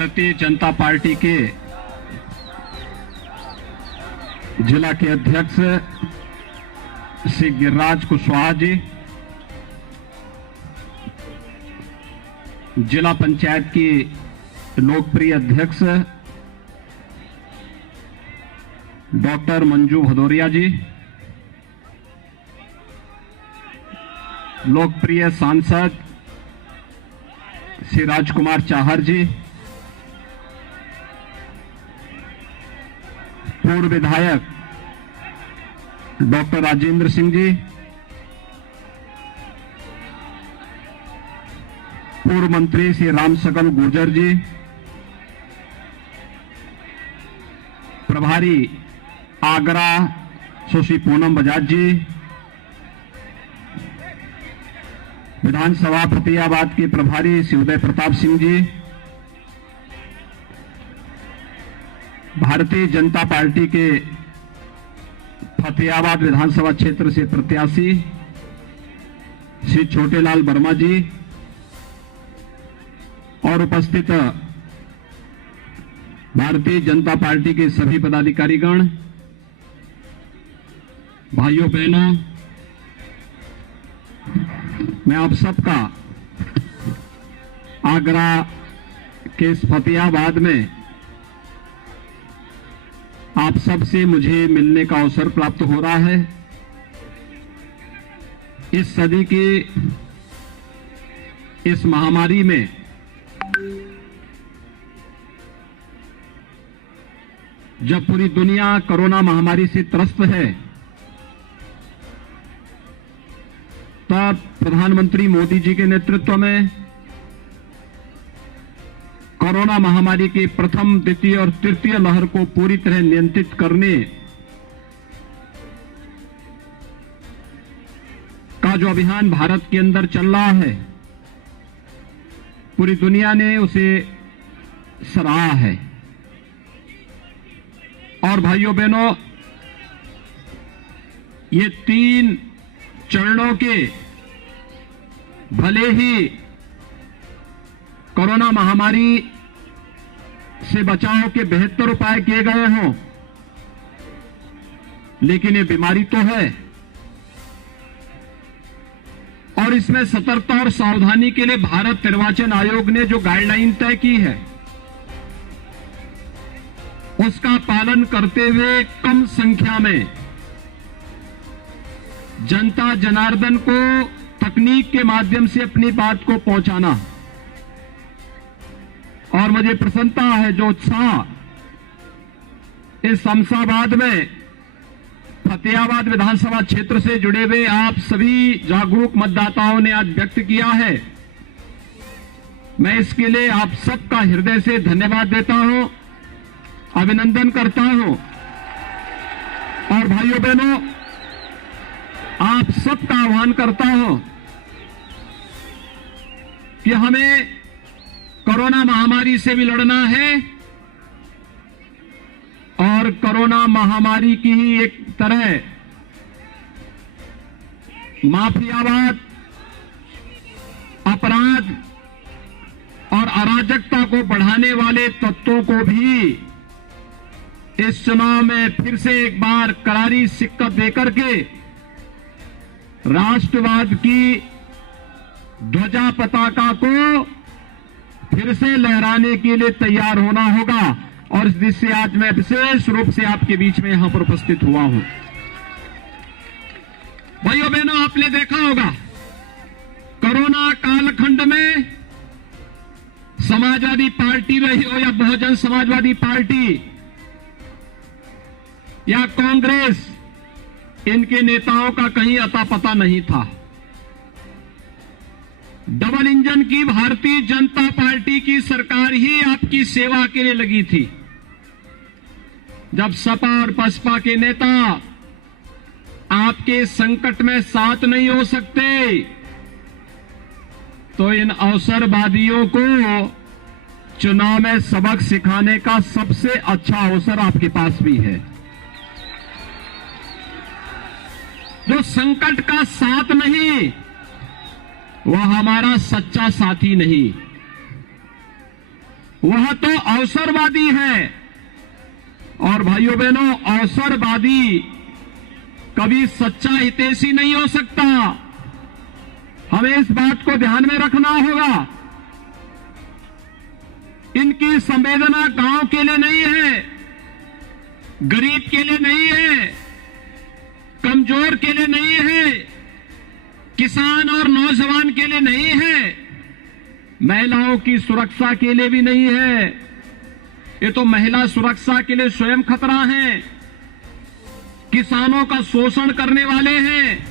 Bharatiya Janata party के जिला के अध्यक्ष श्री गिरिराज कुशवाहा जी, जिला पंचायत की लोकप्रिय अध्यक्ष डॉक्टर मंजू भदौरिया जी, लोकप्रिय सांसद श्री राजकुमार चाहर जी, पूर्व विधायक डॉक्टर राजेंद्र सिंह जी, पूर्व मंत्री श्री राम सकल गुर्जर जी, प्रभारी आगरा सुश्री पूनम बजाज जी, विधानसभा फतेहाबाद के प्रभारी श्री उदय प्रताप सिंह जी, भारतीय जनता पार्टी के फतेहाबाद विधानसभा क्षेत्र से प्रत्याशी श्री छोटेलाल वर्मा जी और उपस्थित भारतीय जनता पार्टी के सभी पदाधिकारीगण, भाइयों बहनों, मैं आप सबका आगरा के इस फतेहाबाद में आप सबसे मुझे मिलने का अवसर प्राप्त हो रहा है। इस सदी की इस महामारी में जब पूरी दुनिया कोरोना महामारी से त्रस्त है, तब प्रधानमंत्री मोदी जी के नेतृत्व में कोरोना महामारी की प्रथम, द्वितीय और तृतीय लहर को पूरी तरह नियंत्रित करने का जो अभियान भारत के अंदर चल रहा है, पूरी दुनिया ने उसे सराहा है। और भाइयों बहनों, ये 3 चरणों के भले ही कोरोना महामारी से बचाव के बेहतर उपाय किए गए हों, लेकिन ये बीमारी तो है और इसमें सतर्कता और सावधानी के लिए भारत निर्वाचन आयोग ने जो गाइडलाइन तय की है, उसका पालन करते हुए कम संख्या में जनता जनार्दन को तकनीक के माध्यम से अपनी बात को पहुंचाना। और मुझे प्रसन्नता है, जो उत्साह इस शमशाबाद में फतेहाबाद विधानसभा क्षेत्र से जुड़े हुए आप सभी जागरूक मतदाताओं ने आज व्यक्त किया है। मैं इसके लिए आप सबका हृदय से धन्यवाद देता हूं, अभिनंदन करता हूं। और भाइयों बहनों, आप सबका आह्वान करता हूं कि हमें कोरोना महामारी से भी लड़ना है और कोरोना महामारी की ही एक तरह माफियावाद, अपराध और अराजकता को बढ़ाने वाले तत्वों को भी इस चुनाव में फिर से एक बार करारी शिक्कत देकर के राष्ट्रवाद की ध्वजा पताका को फिर से लहराने के लिए तैयार होना होगा। और इस दिशा से आज मैं विशेष रूप से आपके बीच में यहां पर उपस्थित हुआ हूं। भाइयों बहनों, आपने देखा होगा कोरोना कालखंड में समाजवादी पार्टी रही हो या बहुजन समाजवादी पार्टी या कांग्रेस, इनके नेताओं का कहीं अता पता नहीं था। डबल इंजन की भारतीय जनता पार्टी की सरकार ही आपकी सेवा के लिए लगी थी। जब सपा और बसपा के नेता आपके संकट में साथ नहीं हो सकते, तो इन अवसरवादियों को चुनाव में सबक सिखाने का सबसे अच्छा अवसर आपके पास भी है। जो संकट का साथ नहीं, वह हमारा सच्चा साथी नहीं। वह तो अवसरवादी है। और भाइयों बहनों, अवसरवादी कभी सच्चा हितैषी नहीं हो सकता। हमें इस बात को ध्यान में रखना होगा। इनकी संवेदना गांव के लिए नहीं है, गरीब के लिए नहीं है, कमजोर के लिए नहीं है, किसान और नौजवान के लिए नहीं है, महिलाओं की सुरक्षा के लिए भी नहीं है। ये तो महिला सुरक्षा के लिए स्वयं खतरा है, किसानों का शोषण करने वाले हैं,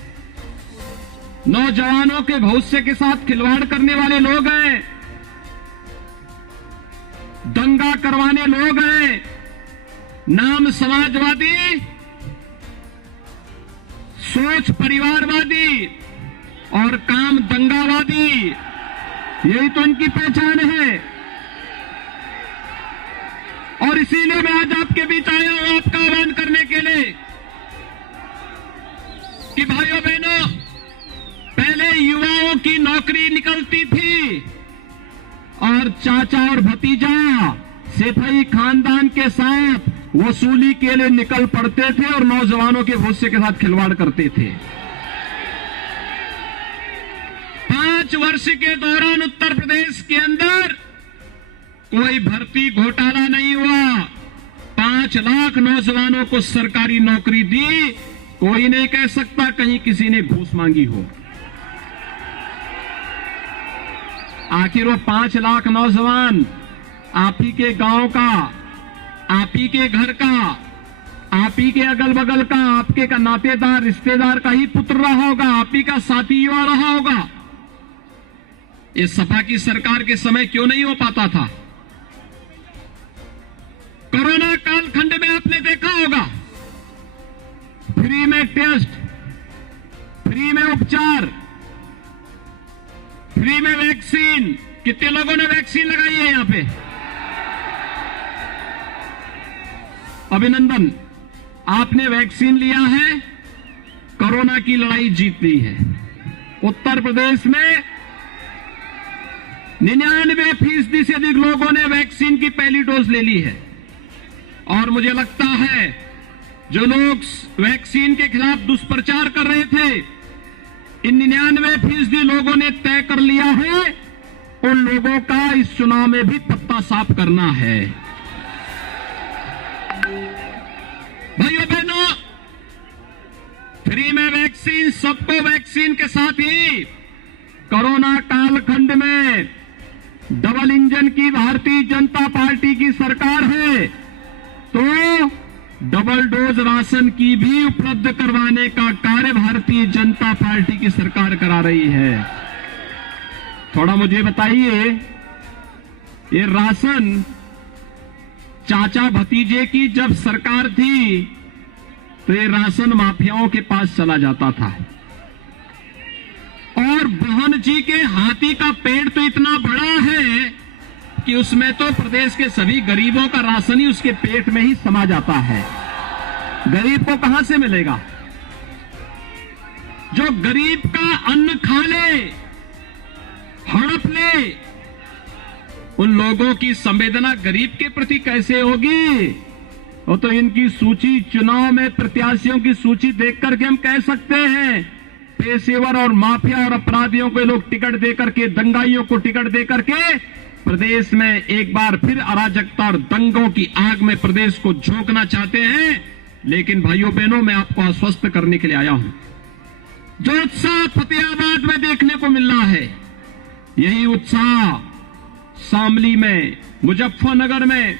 नौजवानों के भविष्य के साथ खिलवाड़ करने वाले लोग हैं, दंगा करवाने लोग हैं, नाम समाजवादी, सोच परिवारवादी और काम दंगावादी, यही तो इनकी पहचान है। और इसीलिए मैं आज आपके बीच आया हूं आपका आह्वान करने के लिए कि भाइयों बहनों, पहले युवाओं की नौकरी निकलती थी और चाचा और भतीजा सेठई खानदान के साथ वसूली के लिए निकल पड़ते थे और नौजवानों के भविष्य के साथ खिलवाड़ करते थे। 5 वर्ष के दौरान उत्तर प्रदेश के अंदर कोई भर्ती घोटाला नहीं हुआ। 5 लाख नौजवानों को सरकारी नौकरी दी। कोई नहीं कह सकता कहीं किसी ने घूस मांगी हो। आखिर वो 5 लाख नौजवान आप ही के गांव का, आप ही के घर का, आप ही के अगल बगल का, आपके का नातेदार रिश्तेदार का ही पुत्र रहा होगा, आप ही का साथी युवा रहा होगा। इस सपा की सरकार के समय क्यों नहीं हो पाता था? कोरोना कालखंड में आपने देखा होगा, फ्री में टेस्ट, फ्री में उपचार, फ्री में वैक्सीन। कितने लोगों ने वैक्सीन लगाई है यहां पे? अभिनंदन, आपने वैक्सीन लिया है, कोरोना की लड़ाई जीत ली है। उत्तर प्रदेश में 99% से अधिक लोगों ने वैक्सीन की पहली डोज ले ली है। और मुझे लगता है जो लोग वैक्सीन के खिलाफ दुष्प्रचार कर रहे थे, इन 99% लोगों ने तय कर लिया है उन लोगों का इस चुनाव में भी पत्ता साफ करना है। भाइयों बहनों, फ्री में वैक्सीन, सबको वैक्सीन के साथ ही कोरोना कालखंड में डबल इंजन की भारतीय जनता पार्टी की सरकार है, तो डबल डोज राशन की भी उपलब्ध करवाने का कार्य भारतीय जनता पार्टी की सरकार करा रही है। थोड़ा मुझे बताइए, ये राशन चाचा भतीजे की जब सरकार थी तो ये राशन माफियाओं के पास चला जाता था, और बहन जी के हाथी का पेड़ तो इतना बड़ा है कि उसमें तो प्रदेश के सभी गरीबों का राशन ही उसके पेट में ही समा जाता है। गरीब को कहां से मिलेगा? जो गरीब का अन्न खा ले, हड़प ले, उन लोगों की संवेदना गरीब के प्रति कैसे होगी? वो तो इनकी सूची, चुनाव में प्रत्याशियों की सूची देख करके हम कह सकते हैं, पेशेवर और माफिया और अपराधियों को लोग टिकट देकर के, दंगाइयों को टिकट देकर के प्रदेश में एक बार फिर अराजकता और दंगों की आग में प्रदेश को झोंकना चाहते हैं। लेकिन भाइयों बहनों, मैं आपको आश्वस्त करने के लिए आया हूं, जो उत्साह फतेहाबाद में देखने को मिल रहा है, यही उत्साह शामली में, मुजफ्फरनगर में,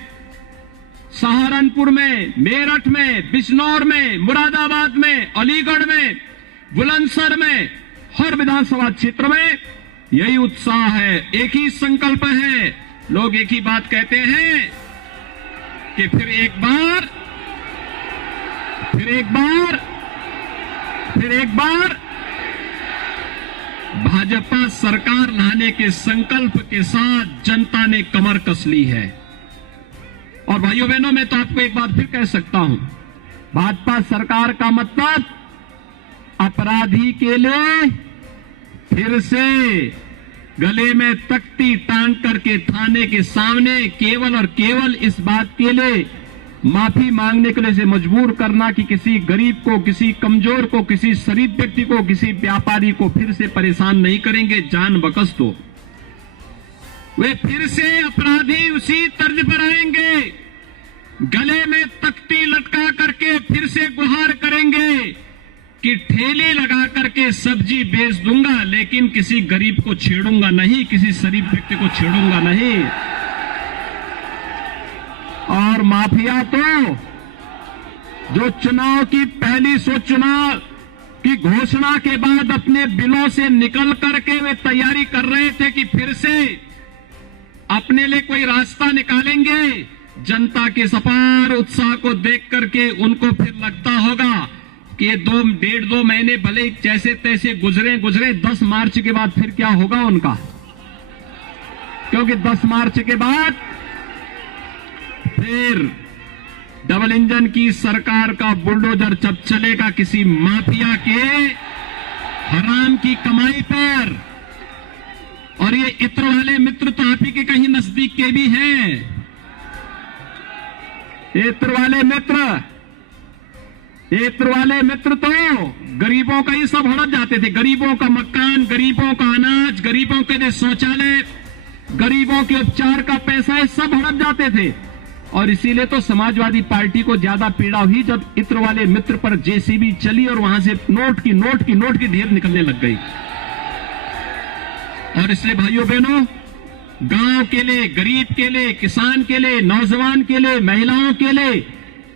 सहारनपुर में, मेरठ में, बिजनौर में, मुरादाबाद में, अलीगढ़ में, बुलंदशहर में, हर विधानसभा क्षेत्र में यही उत्साह है, एक ही संकल्प है। लोग एक ही बात कहते हैं कि फिर एक बार, फिर एक बार, फिर एक बार भाजपा सरकार लाने के संकल्प के साथ जनता ने कमर कस ली है। और भाइयों बहनों, मैं तो आपको एक बात फिर कह सकता हूं, भाजपा सरकार का मतलब अपराधी के लिए फिर से गले में तख्ती टांग करके थाने के सामने केवल और केवल इस बात के लिए माफी मांगने के लिए से मजबूर करना कि किसी गरीब को, किसी कमजोर को, किसी शरीफ व्यक्ति को, किसी व्यापारी को फिर से परेशान नहीं करेंगे। जान बकस तो वे फिर से अपराधी उसी तर्ज पर आएंगे, गले में तख्ती लटका करके फिर से गुहार करेंगे कि ठेले लगा करके सब्जी बेच दूंगा, लेकिन किसी गरीब को छेड़ूंगा नहीं, किसी शरीफ व्यक्ति को छेड़ूंगा नहीं। और माफिया तो जो चुनाव की पहली चुनाव की घोषणा के बाद अपने बिलों से निकल करके वे तैयारी कर रहे थे कि फिर से अपने लिए कोई रास्ता निकालेंगे, जनता के अपार उत्साह को देख करके उनको फिर लगता होगा कि 1.5-2 महीने भले जैसे तैसे गुजरे 10 मार्च के बाद फिर क्या होगा उनका, क्योंकि 10 मार्च के बाद फिर डबल इंजन की सरकार का बुलडोजर जब चलेगा किसी माफिया के हराम की कमाई पर। और ये इत्र वाले मित्र तो आप ही के कहीं नजदीक के भी हैं। इत्र वाले मित्र तो गरीबों का ही सब हड़प जाते थे, गरीबों का मकान, गरीबों का अनाज, गरीबों के लिए शौचालय, गरीबों के उपचार का पैसा, ये सब हड़प जाते थे। और इसीलिए तो समाजवादी पार्टी को ज्यादा पीड़ा हुई जब इत्र वाले मित्र पर जेसीबी चली और वहां से नोट की ढेर निकलने लग गई। और इसलिए भाइयों बहनों, गांव के लिए, गरीब के लिए, किसान के लिए, नौजवान के लिए, महिलाओं के लिए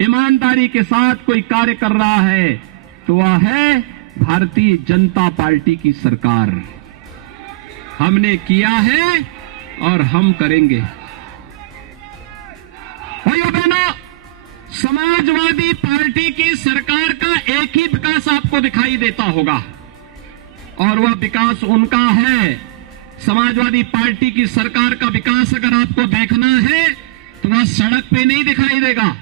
ईमानदारी के साथ कोई कार्य कर रहा है तो वह है भारतीय जनता पार्टी की सरकार। हमने किया है और हम करेंगे। भाइयों बहनों, समाजवादी पार्टी की सरकार का एक ही विकास आपको दिखाई देता होगा और वह विकास उनका है। समाजवादी पार्टी की सरकार का विकास अगर आपको देखना है तो वह सड़क पे नहीं दिखाई देगा,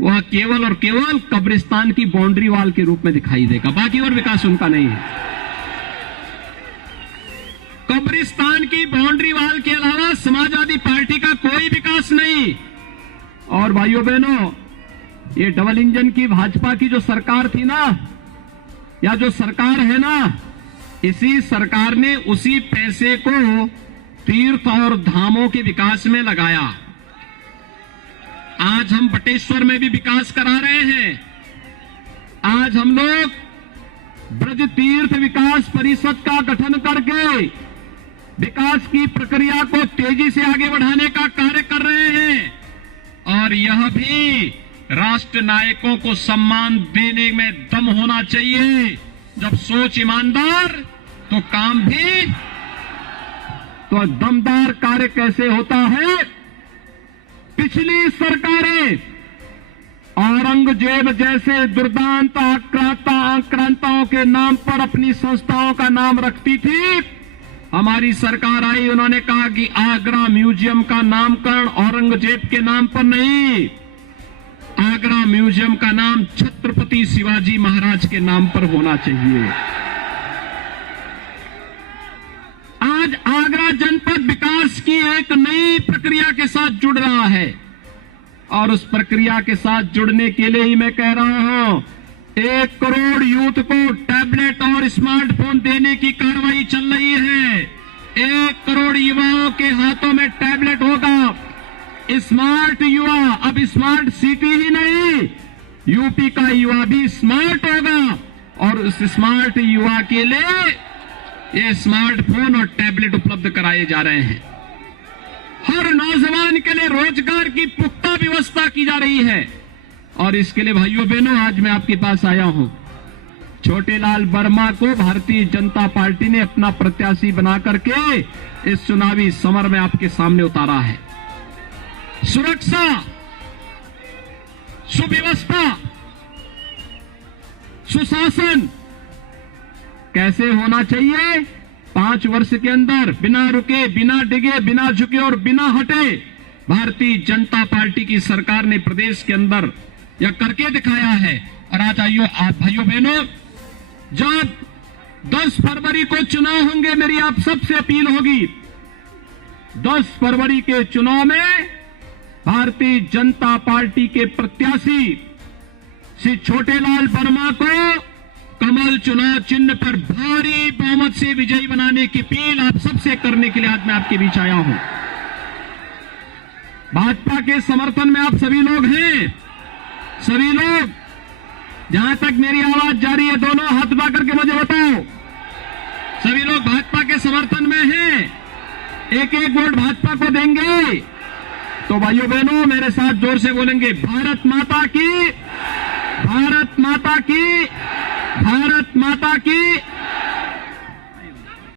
वह केवल और केवल कब्रिस्तान की बाउंड्री वॉल के रूप में दिखाई देगा, बाकी और विकास उनका नहीं है। कब्रिस्तान की बाउंड्री वॉल के अलावा समाजवादी पार्टी का कोई विकास नहीं। और भाइयों बहनों, ये डबल इंजन की भाजपा की जो सरकार थी ना, या जो सरकार है ना, इसी सरकार ने उसी पैसे को तीर्थ और धामों के विकास में लगाया। आज हम बटेश्वर में भी विकास करा रहे हैं। आज हम लोग ब्रज तीर्थ विकास परिषद का गठन करके विकास की प्रक्रिया को तेजी से आगे बढ़ाने का कार्य कर रहे हैं। और यह भी राष्ट्र नायकों को सम्मान देने में दम होना चाहिए। जब सोच ईमानदार तो काम भी। तो दमदार कार्य कैसे होता है? पिछली सरकारें औरंगजेब जैसे दुर्दांत आक्रांताओं के नाम पर अपनी संस्थाओं का नाम रखती थी। हमारी सरकार आई, उन्होंने कहा कि आगरा म्यूजियम का नामकरण औरंगजेब के नाम पर नहीं, आगरा म्यूजियम का नाम छत्रपति शिवाजी महाराज के नाम पर होना चाहिए। आज आगरा जनपद विकास की एक नई प्रक्रिया के साथ जुड़ रहा है और उस प्रक्रिया के साथ जुड़ने के लिए ही मैं कह रहा हूं, 1 करोड़ यूथ को टैबलेट और स्मार्टफोन देने की कार्रवाई चल रही है। 1 करोड़ युवाओं के हाथों में टैबलेट होगा। स्मार्ट युवा, अब स्मार्ट सिटी ही नहीं, यूपी का युवा भी स्मार्ट होगा और उस स्मार्ट युवा के लिए ये स्मार्टफोन और टैबलेट उपलब्ध कराए जा रहे हैं। हर नौजवान के लिए रोजगार की पुख्ता व्यवस्था की जा रही है। और इसके लिए भाइयों बहनों, आज मैं आपके पास आया हूं। छोटेलाल वर्मा को भारतीय जनता पार्टी ने अपना प्रत्याशी बना करके इस चुनावी समर में आपके सामने उतारा है। सुरक्षा, सुव्यवस्था, सुशासन कैसे होना चाहिए? 5 वर्ष के अंदर बिना रुके, बिना डिगे, बिना झुके और बिना हटे भारतीय जनता पार्टी की सरकार ने प्रदेश के अंदर यह करके दिखाया है। और आज आइयो आप भाइयों बहनों, जब 10 फरवरी को चुनाव होंगे। मेरी आप सबसे अपील होगी, 10 फरवरी के चुनाव में भारतीय जनता पार्टी के प्रत्याशी श्री छोटेलाल वर्मा को कमल चुनाव चिन्ह पर भारी बहुमत से विजयी बनाने की अपील आप सबसे करने के लिए आज मैं आपके बीच आया हूं। भाजपा के समर्थन में आप सभी लोग हैं, सभी लोग जहां तक मेरी आवाज जारी है, दोनों हाथ उठा करके मुझे बताओ, सभी लोग भाजपा के समर्थन में हैं, एक एक वोट भाजपा को देंगे? तो भाइयों बहनों मेरे साथ जोर से बोलेंगे, भारत माता की, भारत माता की, भारत माता की।